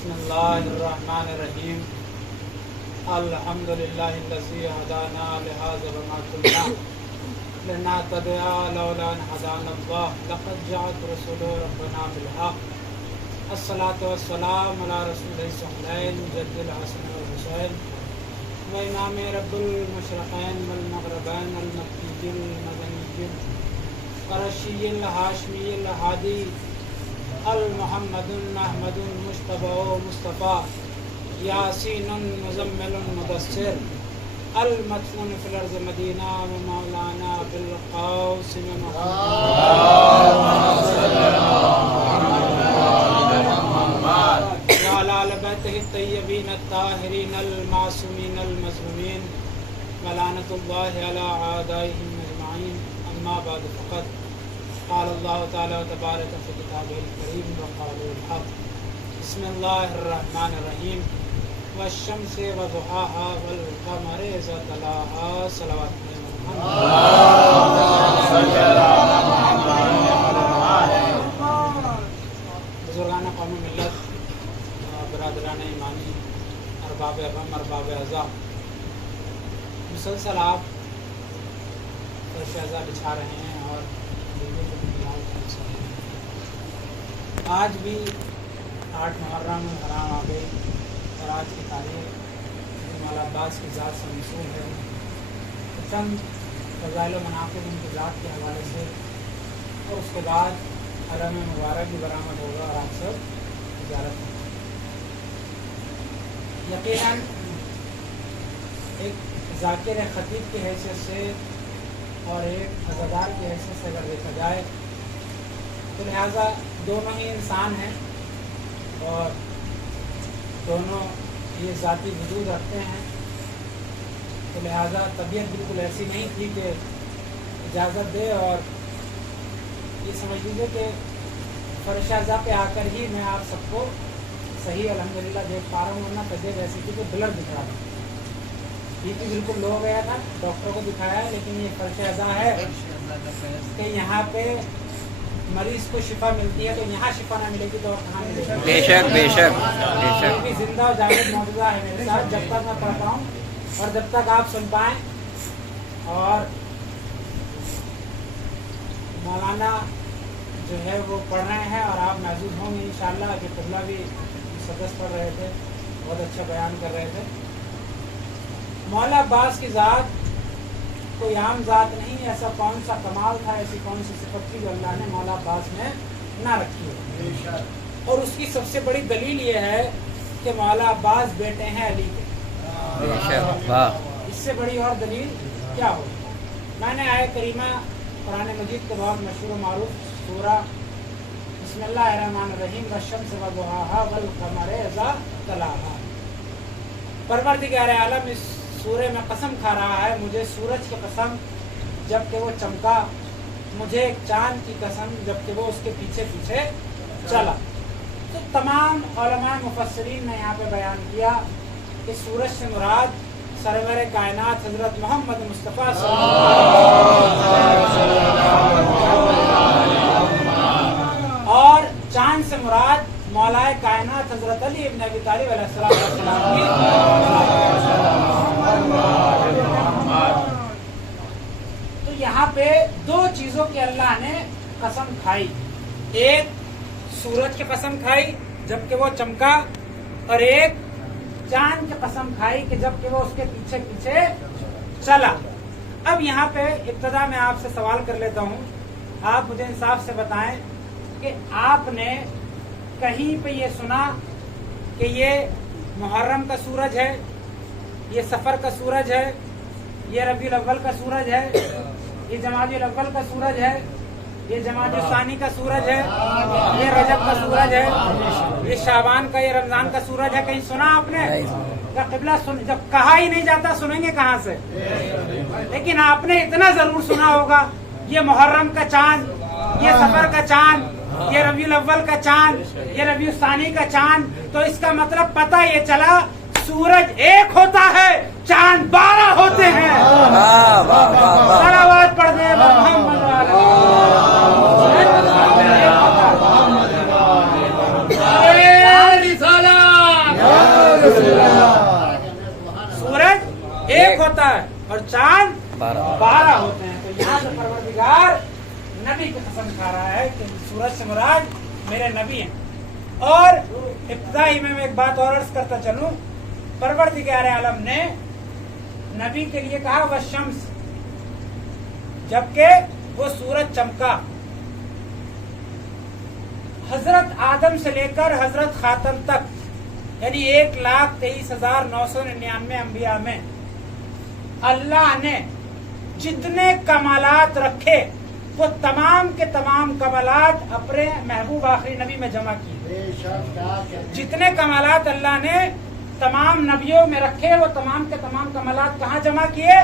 بسم اللہ الرحمن الرحیم الحمدللہ الذی ہدانا لہذا وما كنا لنهتدی لولا ان هدانا اللہ لقد جاءت رسول ربنا بالحق الصلاۃ والسلام علی رسول الثقلین جد الحسن والحسین وامام رب المشرقین والمغربین المکی المدنی قرشی الہاشمی الہادی المحمد احمد مجتبی مصطفی یاسین مزمل مدثر المدفون فی الارض مدینہ و مولانا بالقاسم محمد وعلی آل بیتہ الطیبین الطاہرین المعصومین المظلومین ولعنۃ اللہ علی اعدائہم اجمعین اما بعد فقط قال اللہ تعالی تبارک فی کتابہ الکریم وقال الحق بسم اللہ الرحمن الرحیم والشمس وضحاها والقمر اذا تلاها صلوات بزرگان قوم ملت برادران ایمانی ارباب غم ارباب عزا مسلسل آپ فرش عزا بچھا رہے ہیں اور آج بھی 8 محرم حرام آ گئی اور آج کی تاریخ مولا عباس کی ذات سے منسوب ہے. چند فضائل و مناقب ان کی ذات کے حوالے سے اور اس کے بعد حرم مبارک بھی برآمد ہوگا اور آپ سب زیارت کریں. یقیناً ایک ذاکر خطیب کی حیثیت سے اور ایک عزادار کی حیثیت سے اگر دیکھا جائے تو لہٰذا دونوں ہی انسان ہیں اور دونوں یہ ذاتی وجود رکھتے ہیں، تو لہٰذا طبیعت بالکل ایسی نہیں تھی کہ اجازت دے اور یہ سمجھ لیجیے کہ فرش اعضا پہ آ کر ہی میں آپ سب کو صحیح الحمدللہ دیکھ پا رہا ہوں، ورنہ طبیعت ایسی تھی کہ بلر دکھ رہا تھا. بی پی بالکل لو ہو گیا تھا، ڈاکٹر کو دکھایا ہے، لیکن یہ فرش اعضا ہے کہ یہاں پہ مریض کو شفا ملتی ہے تو یہاں شفا نہ ملے گی تو اور کہاں ملے گی؟ بے شک بے شک بے یہ شک. بھی زندہ و جاوید معجزہ ہے میرے ساتھ جب تک میں پڑھتا ہوں اور جب تک آپ سن پائیں. اور مولانا جو ہے وہ پڑھ رہے ہیں اور آپ محظوظ ہوں گے انشاءاللہ کہ قبلہ بھی مقدس پڑھ رہے تھے، بہت اچھا بیان کر رہے تھے. مولا عباس کی ذات کوئی عام ذات نہیں، ایسا کون سا کمال تھا، ایسی کون سی صفت تھی جو اللہ نے مولا عباس میں نہ رکھی ہے. اور اس کی سب سے بڑی دلیل یہ ہے کہ مولا عباس بیٹے ہیں علی کے. بے شک. واہ. اس سے بڑی اور دلیل کیا ہو؟ میں نے آیت کریمہ قرآن مجید کے بہت مشہور و معروف سورہ بسم اللہ الرحمن الرحیم والشمس وضحاها والقمر اذا تلاها، پروردگار عالم اس سورے میں قسم کھا رہا ہے، مجھے سورج کی قسم جب کہ وہ چمکا، مجھے ایک چاند کی قسم جب کہ وہ اس کے پیچھے پیچھے چلا. تو تمام علماء مفسرین نے یہاں پہ بیان کیا کہ سورج سے مراد سرور کائنات حضرت محمد مصطفیٰ صلی اللہ علیہ وسلم اور چاند سے مراد مولا کائنات حضرت علی ابن ابی طالب علیہ السلام کی. تو یہاں پہ دو چیزوں کی اللہ نے قسم کھائی، ایک سورج کی قسم کھائی جب کہ وہ چمکا، اور ایک چاند کی قسم کھائی کہ جب کہ وہ اس کے پیچھے پیچھے چلا. اب یہاں پہ ابتدا میں آپ سے سوال کر لیتا ہوں، آپ مجھے انصاف سے بتائیں کہ آپ نے کہیں پہ یہ سنا کہ یہ محرم کا سورج ہے، یہ سفر کا سورج ہے، یہ ربیع الاول کا سورج ہے، یہ جمادی الاول کا سورج ہے، یہ جمادی الثانی کا سورج ہے، یہ رجب کا سورج ہے، یہ شعبان کا، یہ رمضان کا سورج ہے؟ کہیں سنا آپ نے؟ یا قبلہ جب کہا ہی نہیں جاتا سنیں گے کہاں سے؟ لیکن آپ نے اتنا ضرور سنا ہوگا یہ محرم کا چاند، یہ سفر کا چاند، یہ ربیع الاول کا چاند، یہ ربیع الثانی کا چاند. تو اس کا مطلب پتہ یہ چلا سورج ایک ہوتا ہے، چاند 12 ہوتے ہیں. صلوات پڑھ دے محمد رسالہ ہوتا ہے اور چاند 12 ہوتے ہیں. تو یہاں سے پروردگار نبی کی قسم کھا رہا ہے کہ سورج سے مراد میرے نبی ہیں. اور ابتدائی میں ایک بات اور عرض کرتا چلوں. پروردگار عالم نے نبی کے لیے کہا والشمس، جبکہ وہ سورج چمکا. حضرت آدم سے لے کر حضرت خاتم تک یعنی 1,23,999 انبیاء میں اللہ نے جتنے کمالات رکھے وہ تمام کے تمام کمالات اپنے محبوب آخری نبی میں جمع کیے. جتنے کمالات اللہ نے تمام نبیوں میں رکھے وہ تمام کے تمام کمالات کہاں جمع کیے؟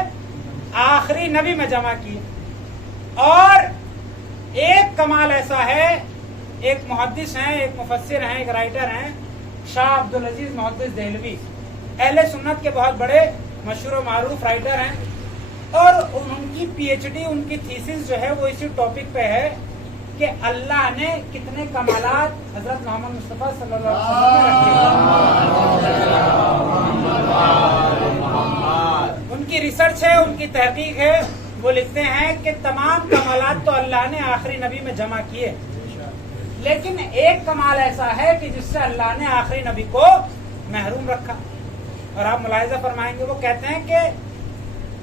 آخری نبی میں جمع کیے. اور ایک کمال ایسا ہے، ایک محدث ہیں، ایک مفسر ہیں، ایک رائٹر ہیں، شاہ عبدالعزیز محدث دہلوی، اہل سنت کے بہت بڑے مشہور و معروف رائٹر ہیں. اور ان کی پی ایچ ڈی، ان کی تھیسس جو ہے وہ اسی ٹاپک پہ ہے کہ اللہ نے کتنے کمالات حضرت محمد مصطفیٰ صلی اللہ علیہ وسلم میں رکھے. ان کی ریسرچ ہے، ان کی تحقیق ہے. وہ لکھتے ہیں کہ تمام کمالات تو اللہ نے آخری نبی میں جمع کیے، لیکن ایک کمال ایسا ہے کہ جس سے اللہ نے آخری نبی کو محروم رکھا. اور آپ ملاحظہ فرمائیں گے وہ کہتے ہیں کہ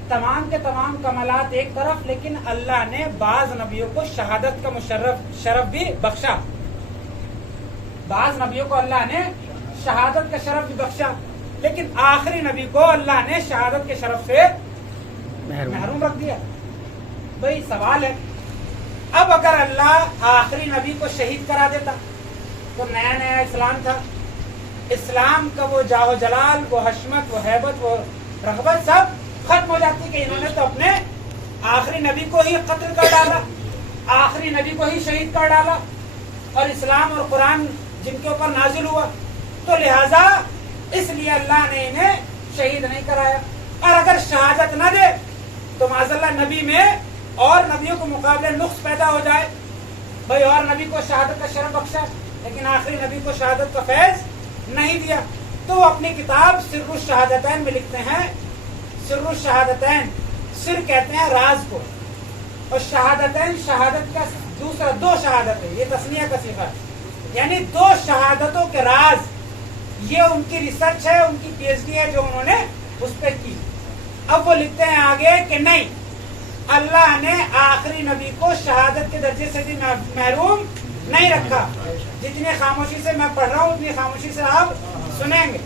تمام کے تمام کمالات ایک طرف، لیکن اللہ نے بعض نبیوں کو شہادت کا شرف بھی بخشا. بعض نبیوں کو اللہ نے شہادت کا شرف بھی بخشا، لیکن آخری نبی کو اللہ نے شہادت کے شرف سے محروم رکھ دیا. بھائی سوال ہے، اب اگر اللہ آخری نبی کو شہید کرا دیتا تو نیا نیا اسلام تھا، اسلام کا وہ جاہ و جلال، وہ حشمت، وہ ہیبت، وہ رغبت سب ختم ہو جاتی کہ انہوں نے تو اپنے آخری نبی کو ہی قتل کر ڈالا، آخری نبی کو ہی شہید کر ڈالا. اور اسلام اور قرآن جن کے اوپر نازل ہوا، تو لہذا اس لیے اللہ نے انہیں شہید نہیں کرایا. اور اگر شہادت نہ دے تو معاذاللہ نبی میں اور نبیوں کے مقابلے نقص پیدا ہو جائے. بھائی اور نبی کو شہادت کا شرف بخشا لیکن آخری نبی کو شہادت کا فیض نہیں دیا. تو وہ اپنی کتاب سر الشہادتین میں لکھتے ہیں، سر الشہادتین، سر کہتے ہیں راز کو، اور شہادتین شہادت کا دوسرا، دو شہادت ہے، یہ تسنیہ کا صیغہ ہے، یعنی دو شہادتوں کے راز. یہ ان کی ریسرچ ہے، ان کی پی ایچ ڈی ہے جو انہوں نے اس پہ کی. اب وہ لکھتے ہیں آگے کہ نہیں، اللہ نے آخری نبی کو شہادت کے درجے سے بھی محروم نہیں رکھا. جتنی خاموشی سے میں پڑھ رہا ہوں اتنی خاموشی سے آپ سنیں گے.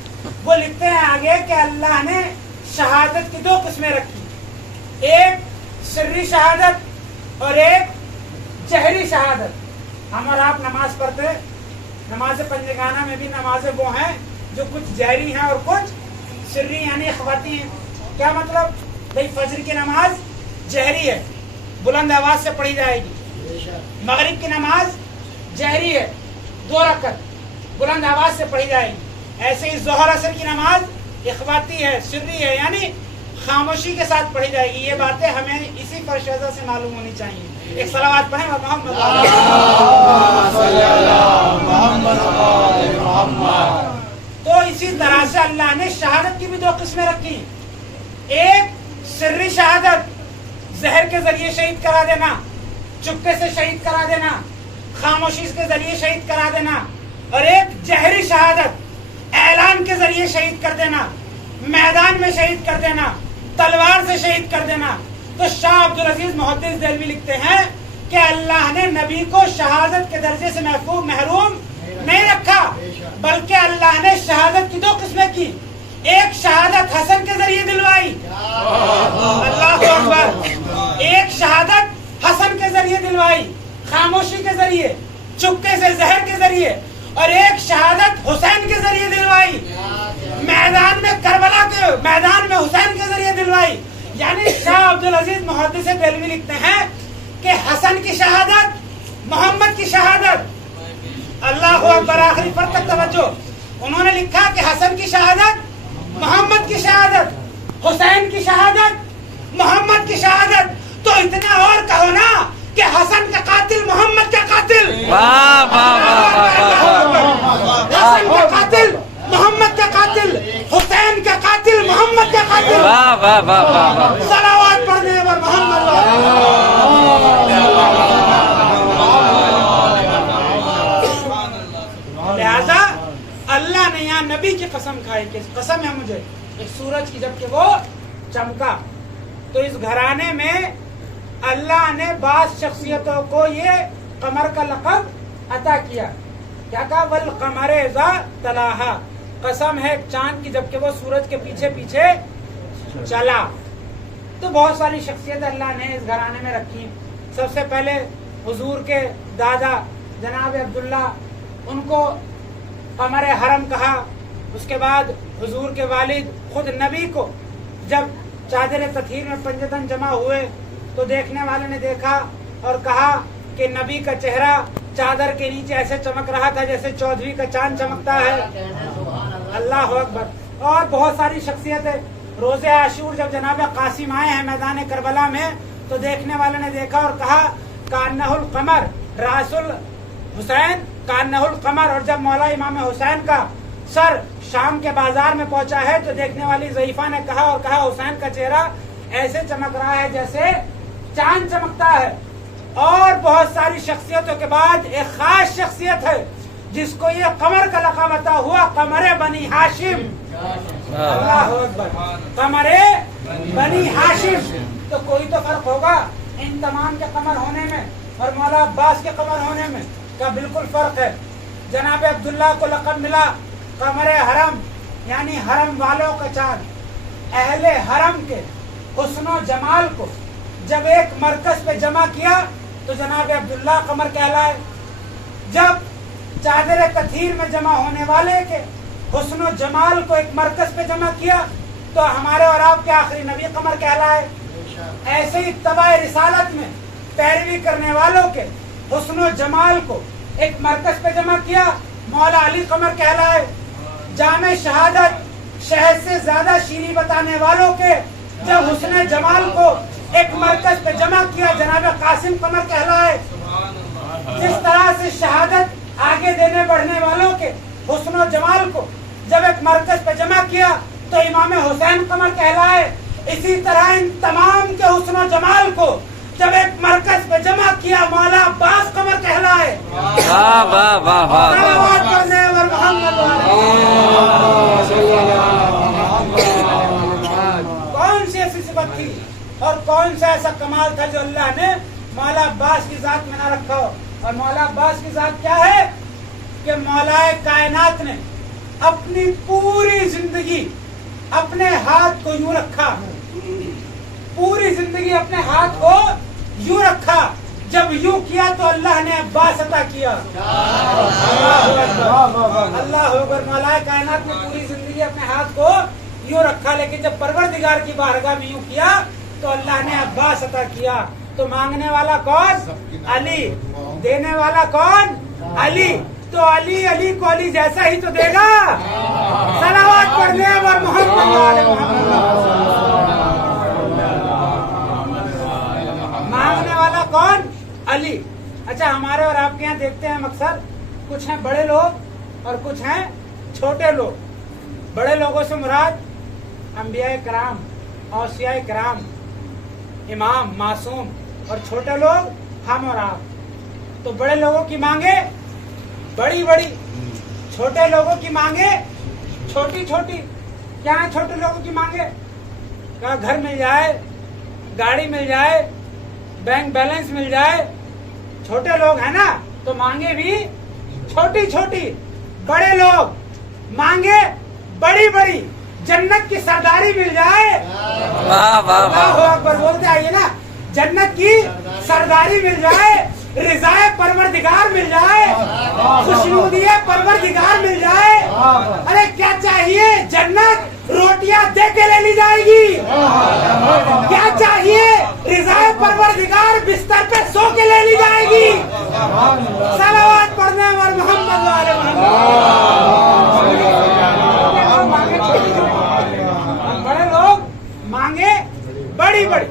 وہ لکھتے ہیں آگے کہ اللہ نے شہادت کی دو قسمیں رکھی، ایک سری شہادت اور ایک جہری شہادت. ہم اور آپ نماز پڑھتے، نماز پنجگانہ میں بھی نمازیں وہ ہیں جو کچھ جہری ہیں اور کچھ سری یعنی اخواتی ہیں. کیا مطلب؟ بھائی فجر کی نماز جہری ہے، بلند آواز سے پڑھی جائے گی. مغرب کی نماز جہری ہے، 2 رکعت بلند آواز سے پڑھی جائے گی. ایسے ہی ظہر عصر کی نماز اخواتی ہے، سری ہے، یعنی خاموشی کے ساتھ پڑھی جائے گی. یہ باتیں ہمیں اسی فرشتہ سے معلوم ہونی چاہیے. ایک صلوات پڑھیں محمد. تو اسی طرح سے اللہ نے شہادت کی بھی 2 قسمیں رکھی. ایک سری شہادت، زہر کے ذریعے شہید کرا دینا، چپکے سے شہید کرا دینا، خاموشی کے ذریعے شہید کرا دینا. اور ایک جہری شہادت، اعلان کے ذریعے شہید کر دینا، میدان میں شہید کر دینا، تلوار سے شہید کر دینا. تو شاہ عبدالعزیز محدث دہلوی لکھتے ہیں کہ اللہ نے نبی کو شہادت کے درجے سے محروم نہیں رکھا، بلکہ اللہ نے شہادت کی 2 قسمیں کی. ایک شہادت حسن کے ذریعے دلوائی، اللہ اکبر، ایک شہادت حسن کے ذریعے دلوائی، خاموشی کے ذریعے، چپکے سے زہر کے ذریعے. اور ایک شہادت حسین کے ذریعے دلوائی، میدان میں کربلا کے میدان میں حسین کے ذریعے دلوائی. یعنی شاہ عبدالعزیز محدث دہلوی لکھتے ہیں کہ حسن کی شہادت، محمد کی شہادت، اللہ اکبر، آخری پر تک توجہ. انہوں نے لکھا کہ حسن کی شہادت، محمد کی شہادت، حسین کی شہادت، محمد کی شہادت. تو اتنا اور کہو نا کہ حسن کا قاتل محمد کا قاتل، حسن کا قاتل محمد کا قاتل، حسین کا قاتل محمد کا قاتل. वाह वाह वाह वाह वाह सलावत पढ़ने पर मोहम्मद लिहाजा अल्लाह ने यहाँ नबी की कसम खाई कि कसम है मुझे एक सूरज की जबकि वो चमका। तो इस घराने में अल्लाह ने बास शख्सियतों को ये कमर का लक़ब अता किया। क्या कहा? वल कमरे ज़ा तलाहा, कसम है चांद की जबकि वो सूरज के पीछे पीछे चला। तो बहुत सारी शख्सियत अल्लाह ने इस घराने में रखी। सबसे पहले हुजूर के दादा जनाब अब्दुल्ला, उनको कमरे हरम कहा। उसके बाद हुजूर के वालिद खुद नबी को जब चादर तथीर में पंजतन जमा हुए तो देखने वाले ने देखा और कहा कि नबी का चेहरा चादर के नीचे ऐसे चमक रहा था जैसे चौधरी का चांद चमकता है। अल्लाह अकबर। और बहुत सारी शख्सियतें, रोजे आशूर जब जनाब कासिम आए हैं मैदान करबला में तो देखने वाले ने देखा और कहा कान्नहुल कमर रासुल हुसैन कान्नहुल कमर। और जब मौला इमाम हुसैन का सर शाम के बाजार में पहुंचा है तो देखने वाली ज़ईफा ने कहा और कहा हुसैन का चेहरा ऐसे चमक रहा है जैसे चांद चमकता है। और बहुत सारी शख्सियतों के बाद एक खास शख्सियत है जिसको ये कमर का लक़ब अता हुआ, कमरे बनी हाशिम। अल्लाह अकबर। कमरे बनी हाशिम। तो कोई तो फर्क होगा इन तमाम के कमर होने में और मौला अब्बास के कमर होने में? का बिल्कुल फर्क है। जनाब अब्दुल्ला को लक़ब मिला कमरे हरम, यानी हरम वालों का चांद। अहले हरम के हुस्नो जमाल को जब एक मरकज पे जमा किया तो जनाब अब्दुल्ला कमर कहलाए। जब चादर कथीर में जमा होने वाले के हुस्नो जमाल को एक मरकज पे जमा किया तो हमारे और आपके आखिरी नबी कमर कहलाए। ऐसे ही तबाह रिसालत में पैरवी करने वालों के हुस्नो जमाल को एक मरकज पे जमा किया, मौला अली कमर कहलाए। जामे शहादत शहद से ज्यादा शीरी बताने वालों के जब हुस्ने जमाल को एक मरकज पे जमा किया जनाब कासिम कमर कहलाए। जिस तरह से शहादत आगे देने बढ़ने वालों के हुस्नो जमाल को जब एक मरकज पे जमा किया तो इमाम हुसैन कमर कहलाए। इसी तरह इन तमाम के हुस्नो जमाल को जब एक मरकज पे जमा किया मौला अब्बास कमर कहलाए। वाह वाह वाह वाह सलावत पढ़ने वाले मोहम्मद कौन सी ऐसी सिफत थी और कौन सा ऐसा कमाल था जो अल्लाह ने मौला अब्बास की जात में ना रखा हो? और मौला अब्बास की जात क्या है कि मौलाए कायनात ने अपनी पूरी जिंदगी अपने हाथ को यूं रखा, पूरी जिंदगी अपने हाथ को यूं रखा। जब यूं किया तो अल्लाह ने अब्बास अता किया। अल्लाह अकबर। मौलाए कायनात ने पूरी जिंदगी अपने हाथ को यूं रखा, लेकिन जब परवरदिगार की बारगाह में यूं किया तो अल्लाह ने अब्बास अता किया। तो मांगने वाला कौन? अली। देने वाला कौन? अली। तो अली अली को अली जैसा ही तो देगा। सलावत पढ़ने और मोहम्मद वाले मांगने वाला कौन? अली। अच्छा, हमारे और आपके यहाँ देखते हैं मकसद कुछ हैं बड़े लोग और कुछ हैं छोटे लोग। बड़े लोगों से मुराद अंबिया कराम, औसिया कराम, इमाम, मासूम, और छोटे लोग हम और आप। तो बड़े लोगों की मांगे बड़ी बड़ी, छोटे लोगों की मांगे छोटी छोटी। क्या है छोटे लोगों की मांगे? क्या घर मिल जाए, गाड़ी मिल जाए, बैंक बैलेंस मिल जाए। छोटे लोग है ना, तो मांगे भी छोटी छोटी। बड़े लोग मांगे बड़ी बड़ी, जन्नत की सरदारी मिल जाए। वाह वाह वाह अकबर बोलते आइए ना, जन्नत की सरदारी मिल जाए, रिज़ाए परवरदिगार मिल जाए, खुशनुदिये परवरदिगार मिल जाए। अरे क्या चाहिए? जन्नत रोटियां दे के ले ली जाएगी। क्या चाहिए? रिज़ाए परवरदिगार बिस्तर पे सो के ले ली जाएगी। सलावत पढ़ने वाले मोहम्मद वाले बड़े लोग मांगे बड़ी बड़ी।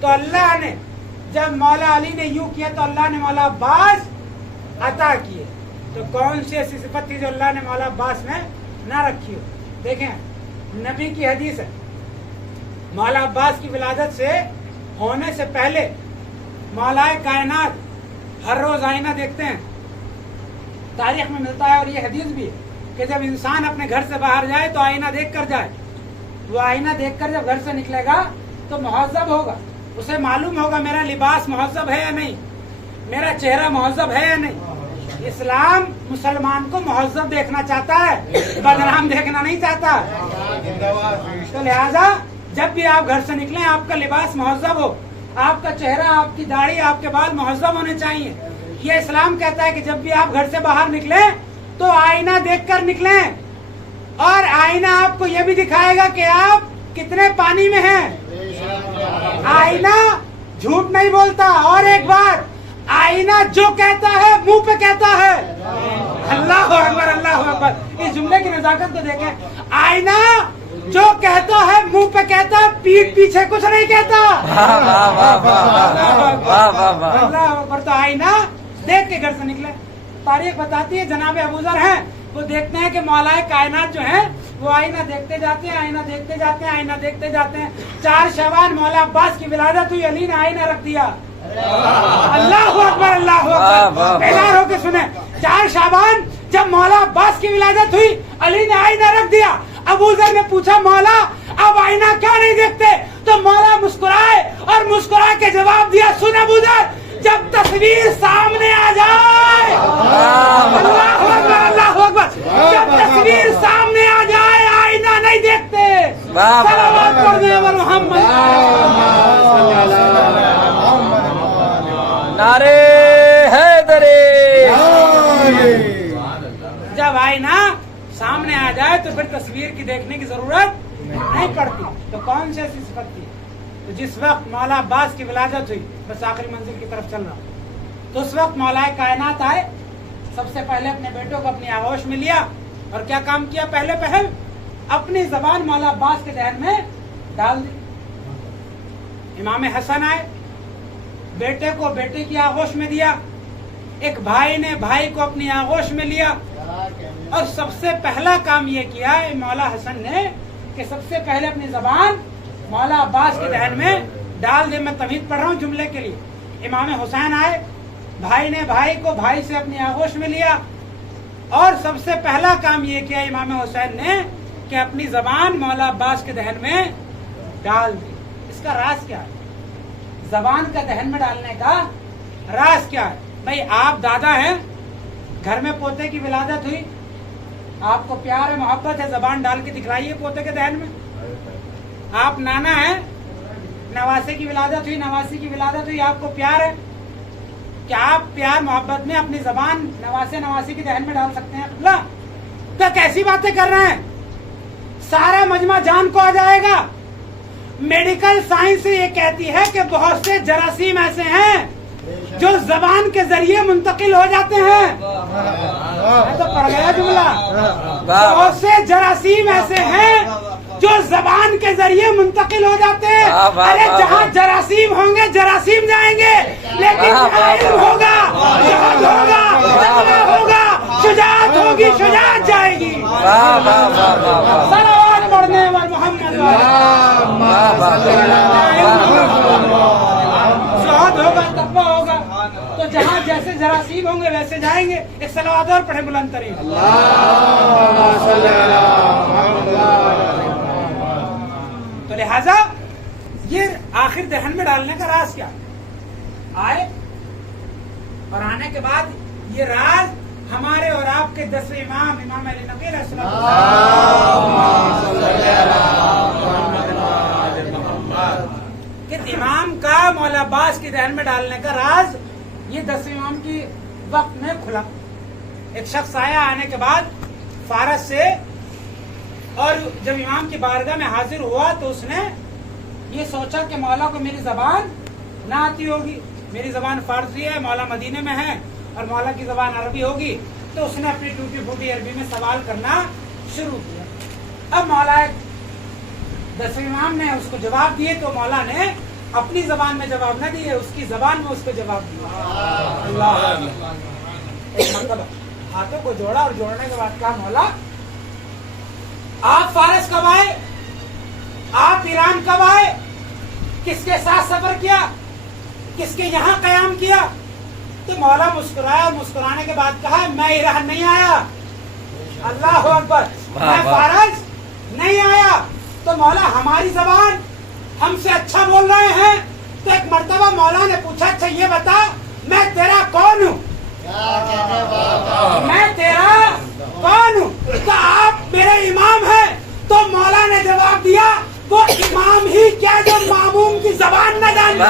तो अल्लाह ने जब मौला अली ने यूं किया तो अल्लाह ने मौला अब्बास अता किए। तो कौन सी ऐसी सिफत थी जो अल्लाह ने मौला अब्बास में ना रखी हो? देखें, नबी की हदीस है, मौला अब्बास की विलादत से होने से पहले मौलाए कायनात हर रोज आईना देखते हैं। तारीख में मिलता है और ये हदीस भी है कि जब इंसान अपने घर से बाहर जाए तो आईना देख कर जाए। वो आईना देखकर जब घर से निकलेगा तो मुहज्जब होगा, उसे मालूम होगा मेरा लिबास मुहज्जब है या नहीं, मेरा चेहरा मुहज्जब है या नहीं। इस्लाम मुसलमान को मुहज्जब देखना चाहता है, बदनाम देखना नहीं चाहता। तो लिहाजा जब भी आप घर से निकलें आपका लिबास मुहज्जब हो, आपका चेहरा, आपकी दाढ़ी, आपके बाल मुहज्जब होने चाहिए। ये इस्लाम कहता है कि जब भी आप घर से बाहर निकले तो आईना देखकर निकलें, और आईना आपको ये भी दिखाएगा कि आप कितने पानी में हैं। आईना झूठ नहीं बोलता। और एक बात, आईना जो कहता है मुंह पे कहता है। अल्लाह अकबर, अल्लाह अकबर। इस जुमले की नजाकत को देखें। आईना जो कहता है मुंह पे कहता है, पीठ पीछे कुछ नहीं कहता। अल्लाह अकबर। तो आईना देख के घर से निकले। तारीख बताती है जनाब अबूजर हैं, वो देखते हैं कि मौलाए कायनात जो है वो आईना देखते जाते हैं, आईना देखते जाते हैं, आईना देखते जाते हैं। 4 शवान मौला अब्बास की विलादत हुई, अली ने आईना रख दिया। अल्लाह अकबर, अल्लाह अकबर। बेदार होके सुने। 4 शाबान जब मौला अब्बास की विलादत हुई, अली ने आईना रख दिया। अबूजर ने पूछा मौला अब आईना क्यों नहीं देखते? तो मौला मुस्कुराए और मुस्कुरा के जवाब दिया, सुन अबूजर, जब तस्वीर सामने आ जाए, अल्लाह अकबर, अल्लाह अकबर, जब तस्वीर सामने आ जाए आईना नहीं देखते। सलावत पढ़ने वाले मोहम्मद। नारे हैदरी। जब आईना सामने आ जाए तो फिर तस्वीर की देखने की जरूरत नहीं पड़ती। तो कौन सी ऐसी सिफत थी? तो जिस वक्त मौला अब्बास की विलादत हुई, बस आखिरी मंजिल की तरफ चल रहा हूं, तो उस वक्त मौलाए कायनात आए, सबसे पहले अपने बेटों को अपनी आगोश में लिया और क्या काम किया? पहले पहल अपनी जबान मौला अब्बास के दहन में डाल दी। इमाम हसन आए, बेटे को बेटे की आगोश में दिया, एक भाई ने भाई को अपनी आगोश में लिया, और सबसे पहला काम ये किया मौला हसन ने कि सबसे पहले अपनी जबान मौला अब्बास के दहन में डाल दे। मैं तमीज़ पढ़ रहा हूँ जुमले के लिए। इमाम हुसैन आए, भाई ने भाई को भाई से अपनी आगोश में लिया, और सबसे पहला काम ये किया इमाम हुसैन ने कि अपनी जबान मौला अब्बास के दहन में डाल दी। इसका राज क्या है? जबान का दहन में डालने का राज क्या है? भाई आप दादा हैं, घर में पोते की विलादत हुई, आपको प्यार है, मोहब्बत है, जबान डाल के दिखलाइए पोते के दहन में। आप नाना हैं, नवासे की विलादत हुई, नवासी की विलादत हुई, आपको प्यार है, क्या आप प्यार मोहब्बत में अपनी जबान नवासे नवासी की दहन में डाल सकते हैं? अल्लाह, तो कैसी बातें कर रहे हैं? सारा मजमा जान को आ जाएगा। मेडिकल साइंस ये कहती है कि बहुत से जरासीम ऐसे हैं जो जबान के जरिए मुंतकिल हो जाते हैं। मैं तो पढ़ गया जुमला। बहुत से जरासीम ऐसे हैं जो जबान के जरिए मुंतकिल हो जाते हैं। अरे जहाँ जरासीम होंगे जरासीम जाएंगे, लेकिन जहाँ इल्म होगा, जहाद होगा, तकवा होगा, शुजाअत होगी, शुजाअत जाएगी। सलावत पढ़ने वाले मोहम्मद। शुजाअत होगा, तकवा होगा, तो जहाँ जैसे जरासीम होंगे वैसे जाएंगे। एक सलावत और पढ़े बुलंद तरीन। तो लिहाजा ये आखिर दहन में डालने का राज क्या आए, और आने के बाद ये राज हमारे और आपके 10वें इमाम अली नकी कि इमाम का मौला अब्बास की दहन में डालने का राज ये 10वें इमाम की वक्त में खुला। एक शख्स आया आने के बाद फारस से, और जब इमाम की बारगाह में हाजिर हुआ तो उसने ये सोचा कि मौला को मेरी जबान ना आती होगी, मेरी जबान फारसी है, मौला मदीने में है, और मौला की जबान अरबी होगी। तो उसने अपनी टूटी फूटी अरबी में सवाल करना शुरू किया। अब मौला 10वें इमाम ने उसको जवाब दिए, तो मौला ने अपनी जबान में जवाब न दिए, उसकी जबान में उसको जवाब दिया। अल्लाह, एक मतलब हाथों को जोड़ा और जोड़ने के बाद कहा, मौला आप फारस कब आए? आप ईरान कब आए, किसके साथ सफर किया, किसके यहाँ कयाम किया? तो मौला मुस्कुराया, मुस्कुराने के बाद कहा मैं ईरान नहीं आया। अल्लाह अकबर, मैं फारस नहीं आया। तो मौला हमारी जबान हमसे अच्छा बोल रहे हैं। तो एक मर्तबा मौला ने पूछा, अच्छा ये बता मैं तेरा कौन हूँ, मैं तेरा कौन हूँ? तो आप मेरे इमाम हैं। तो मौला ने जवाब दिया, वो इमाम ही क्या जो मामूम की जबान न जानता,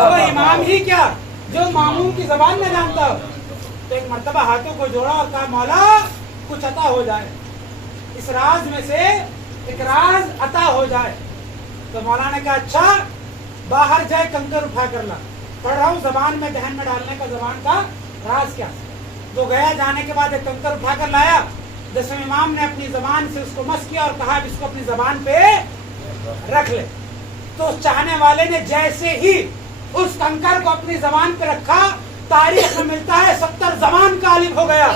वो इमाम ही क्या जो मामूम की जबान न जानता। तो एक मर्तबा हाथों को जोड़ा और कहा मौला कुछ अता हो जाए, इस राज में से एक राज अता हो जाए। तो मौला ने कहा अच्छा बाहर जाए कंकर उठा कर ला, पढ़ रहा हूँ जबान में दहन में डालने का जबान का राज क्या। तो गया, जाने के बाद एक कंकर उठा कर लाया। दसवें इमाम ने अपनी जबान से उसको मस किया और कहा इसको अपनी जबान पे रख ले। तो चाहने वाले ने जैसे ही उस कंकर को अपनी जबान पे रखा, तारीख में मिलता है 70 जबान का आलिम हो गया।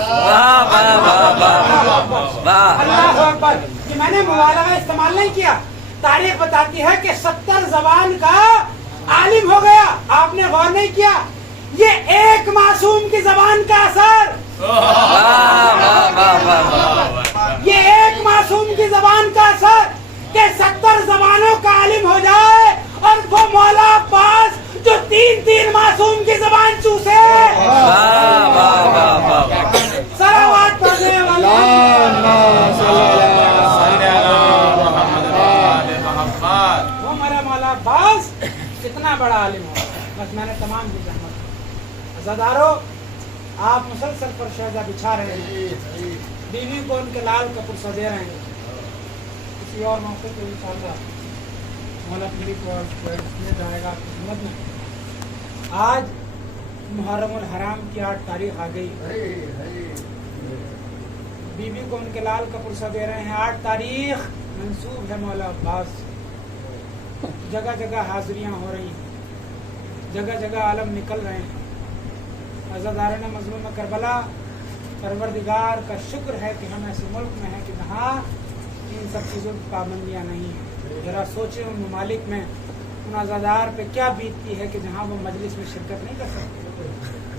अल्लाह अकबर। कि मैंने मुबालगा इस्तेमाल नहीं किया, तारीख बताती है कि 70 जबान का आलिम हो गया। आपने गौर नहीं किया, ये एक मासूम की जबान का असर, ये एक मासूम की जबान का असर कि 70 जबानों का आलिम हो जाए और वो मौला अब्बास जो 3 मासूम की जबान चूसे। सलावत पढ़ने वाला वो मेरा मौला अब्बास कितना बड़ा आलिम हो। बस मैंने तमाम की जहमत। अज़ादारों, आप मुसलसल पर शहजा बिछा रहे हैं, बीवी को उनके लाल का पुरसा दे रहे हैं। किसी और मौके पर इंशाअल्लाह मौला पीरी को ले जाएगा आपकी खिदमत में। आज मुहर्रमुल हराम की 8 तारीख आ गई। बीवी को उनके लाल का पुरसा दे रहे हैं। 8 तारीख मंसूब है मौला अब्बास। जगह जगह हाजिरियां हो रही हैं, जगह जगह आलम निकल रहे हैं। अज़ादारान मज़लूम करबला, परवरदिगार का शुक्र है कि हम ऐसे मुल्क में हैं कि जहाँ इन सब चीज़ों की पाबंदियाँ नहीं हैं। ज़रा सोचें उन ममालिक में उन अज़ादार पे क्या बीतती है कि जहाँ वो मजलिस में शिरकत नहीं कर सकते,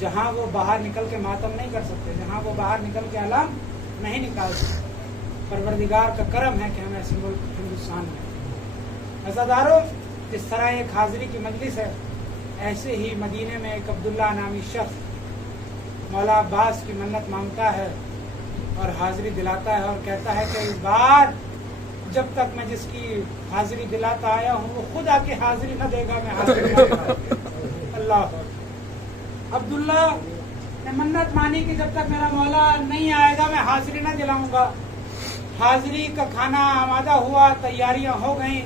जहाँ वो बाहर निकल के मातम नहीं कर सकते, जहाँ वो बाहर निकल के आलम नहीं निकाल सकते। परवरदिगार का करम है कि हम ऐसे मुल्क हिंदुस्तान में। अज़ादारों, जिस तरह एक हाज़िरी की मजलिस है, ऐसे ही मदीने में एक अब्दुल्ला नामी शख्स मौला अब्बास की मन्नत मांगता है और हाजिरी दिलाता है और कहता है कि इस बार जब तक मैं जिसकी हाजिरी दिलाता आया हूँ वो खुद आके हाजिरी न देगा, मैं हाजिरी न देगा। अल्लाह। अब्दुल्ला ने मन्नत मानी कि जब तक मेरा मौला नहीं आएगा मैं हाजिरी न दिलाऊंगा। हाजिरी का खाना आमादा हुआ, तैयारियां हो गई,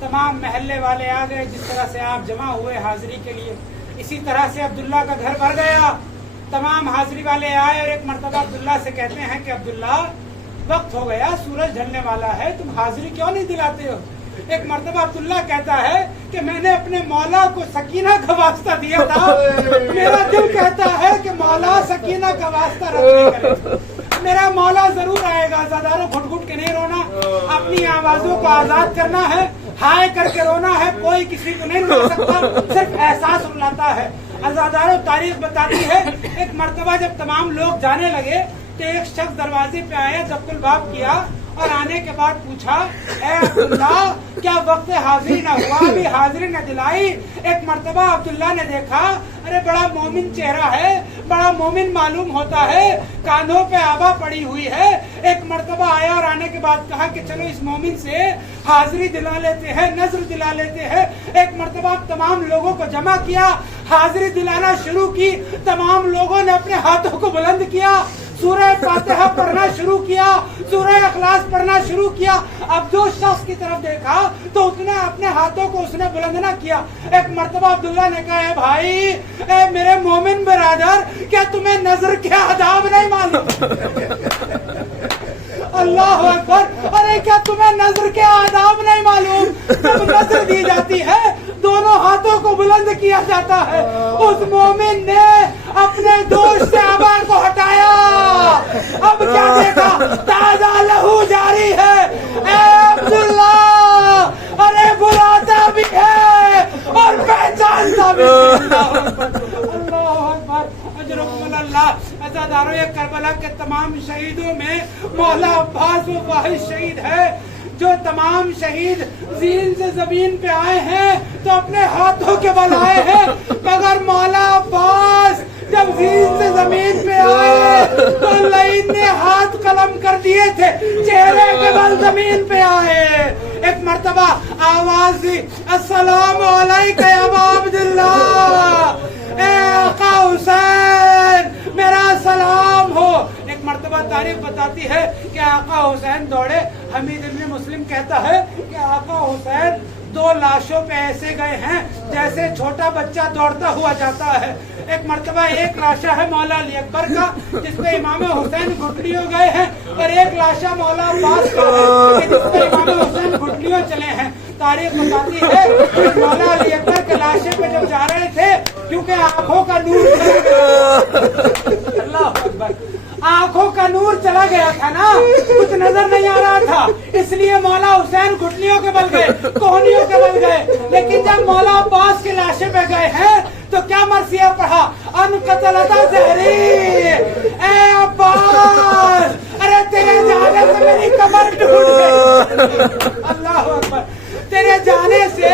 तमाम महल्ले वाले आ गए। जिस तरह से आप जमा हुए हाजिरी के लिए, इसी तरह से अब्दुल्ला का घर भर गया। तमाम हाजिरी वाले आए और एक मर्तबा अब्दुल्ला से कहते हैं कि अब्दुल्ला वक्त हो गया, सूरज ढलने वाला है, तुम हाजिरी क्यों नहीं दिलाते हो? एक मर्तबा अब्दुल्ला कहता है कि मैंने अपने मौला को सकीना का वास्ता दिया था, मेरा दिल कहता है कि मौला सकीना का वास्ता रद्द करे, मेरा मौला जरूर आएगा। ज़ादारो घुट घुट के नहीं रोना, अपनी आवाजों को आजाद करना है, हाय करके रोना है, कोई किसी को नहीं रुला सकता, सिर्फ एहसास रुलाता है। अज़ादारो, तारीख बताती है एक मर्तबा जब तमाम लोग जाने लगे तो एक शख्स दरवाजे पे आया, जब्कुल बाब किया और आने के बाद पूछा, ए अब्दुल्ला क्या वक्त हाजिरी न हुआ, अभी हाजिरी न दिलाई? एक मर्तबा अब्दुल्ला ने देखा, अरे बड़ा मोमिन चेहरा है, बड़ा मोमिन मालूम होता है, कांधों पे आबा पड़ी हुई है। एक मर्तबा आया और आने के बाद कहा कि चलो इस मोमिन से हाजिरी दिला लेते हैं, नजर दिला लेते हैं। एक मर्तबा तमाम लोगों को जमा किया, हाजिरी दिलाना शुरू की। तमाम लोगों ने अपने हाथों को बुलंद किया, सूरह फातिहा पढ़ना शुरू किया, सूरह इखलास पढ़ना शुरू किया। अब जो शख्स की तरफ देखा तो उसने अपने हाथों को उसने बुलंद ना किया। एक मर्तबा अब्दुल्ला ने कहा, भाई ए मेरे मोमिन बिरादर, क्या तुम्हें नजर के आदाब नहीं मालूम? अल्लाह अकबर। अरे क्या तुम्हें नजर के आदाब नहीं मालूम? जब नजर दी जाती है दोनों हाथों को बुलंद किया जाता है। उस मोमिन ने अपने दोस्त से आबा को हटाया, अब क्या देखा, ताजा लहू जारी है। عزاداروں کربلا کے تمام شہیدوں میں مولا عباس وہ واحد شہید ہے جو تمام شہید زین سے زمین پہ آئے ہیں تو اپنے ہاتھوں کے بل آئے ہیں، مگر مولا عباس جب زین سے زمین پہ آئے تو لعین نے ہاتھ قلم کر دیے تھے، چہرے کے بل زمین پہ آئے۔ ایک مرتبہ آواز دی، السلام علیکہ یا ابا عبداللہ، اے آقا حسین میرا سلام ہو۔ ایک مرتبہ تاریخ بتاتی ہے کہ آقا حسین دوڑے، حمید ابن مسلم کہتا ہے کہ آقا حسین دو لاشوں پہ ایسے گئے ہیں جیسے چھوٹا بچہ دوڑتا ہوا جاتا ہے۔ ایک مرتبہ ایک لاشا ہے مولا علی اکبر کا جس پہ امام حسین گھٹنیوں گئے ہیں، اور ایک لاشا مولا عباس کا ہے کہ جس پہ امام حسین گھٹنیوں چلے ہیں۔ تاریخ بتاتی ہے کہ مولا علی اکبر کے لاشے پہ جب جا رہے تھے، کیونکہ آنکھوں کا نور اللہ اکبر، آنکھوں کا نور چلا گیا تھا نا، کچھ نظر نہیں آ رہا تھا، اس لیے مولا حسین گھٹنیوں کے بل گئے، کوہنیوں کے بل گئے۔ لیکن جب مولا عباس کے لاشے پہ گئے ہیں تو کیا مرثیہ پڑھا، ان قتلتا زہری، اے عباس ارے تیرے جانے سے میری کمر ٹوٹ گئی، اللہ اکبر، تیرے جانے سے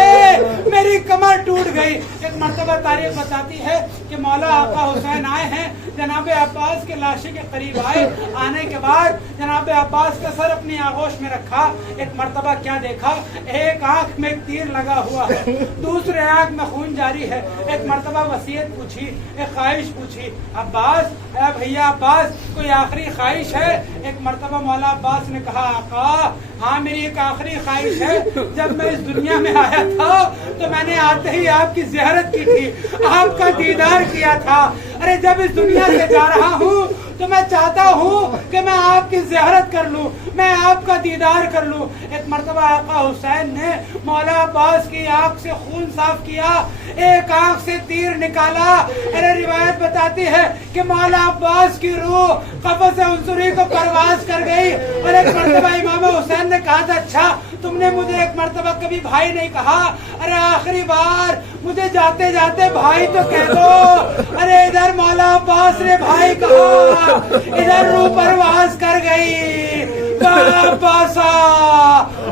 میری کمر ٹوٹ گئی۔ ایک مرتبہ تاریخ بتاتی ہے کہ مولا آقا حسین آئے ہیں، جناب عباس کے لاشے کے قریب آئے، آنے کے بعد جناب عباس کا سر اپنی آغوش میں رکھا۔ ایک مرتبہ کیا دیکھا، ایک آنکھ میں تیر لگا ہوا ہے، دوسرے آنکھ میں خون جاری ہے۔ ایک مرتبہ وصیت پوچھی، ایک خواہش پوچھی، عباس اے بھیا عباس کوئی آخری خواہش ہے؟ ایک مرتبہ مولا عباس نے کہا آقا ہاں میری ایک آخری خواہش ہے، جب میں اس دنیا میں آیا تھا تو میں نے آتے ہی آپ کی زیارت کی تھی، آپ کا دیدار کیا تھا، ارے جب اس دنیا سے جا رہا ہوں تو میں چاہتا ہوں کہ میں آپ کی زیارت کر لوں، میں آپ کا دیدار کر لوں۔ ایک مرتبہ آقا حسین نے مولا عباس کی آنکھ سے خون صاف کیا، ایک آنکھ سے تیر نکالا۔ ارے روایت بتاتی ہے کہ مولا عباس کی روح قبض عنصری کو پرواز کر گئی، اور ایک مرتبہ امام حسین نے کہا تھا اچھا تم نے مجھے ایک مرتبہ کبھی بھائی نہیں کہا، ارے آخری بار مجھے جاتے جاتے بھائی تو کہہ دو۔ ارے ادھر مولا عباس نے بھائی کہا، ادھر روح پرواز کر گئی۔ واہ عباسا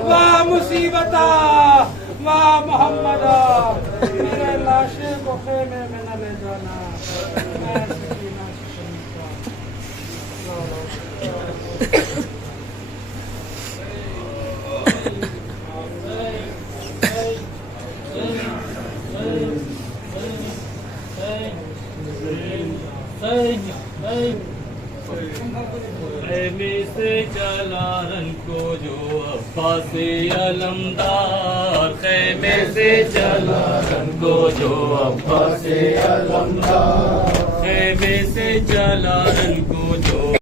واہ مصیبتا واہ محمدا، میرے لاشے کو خیمے میں نہ لے جانا، میں سکینہ خیمے سے چلا رن کو جو عباس علمدار، خیمے سے چلا رن کو جو عباس علمدار، خیمے سے چلا رن کو جو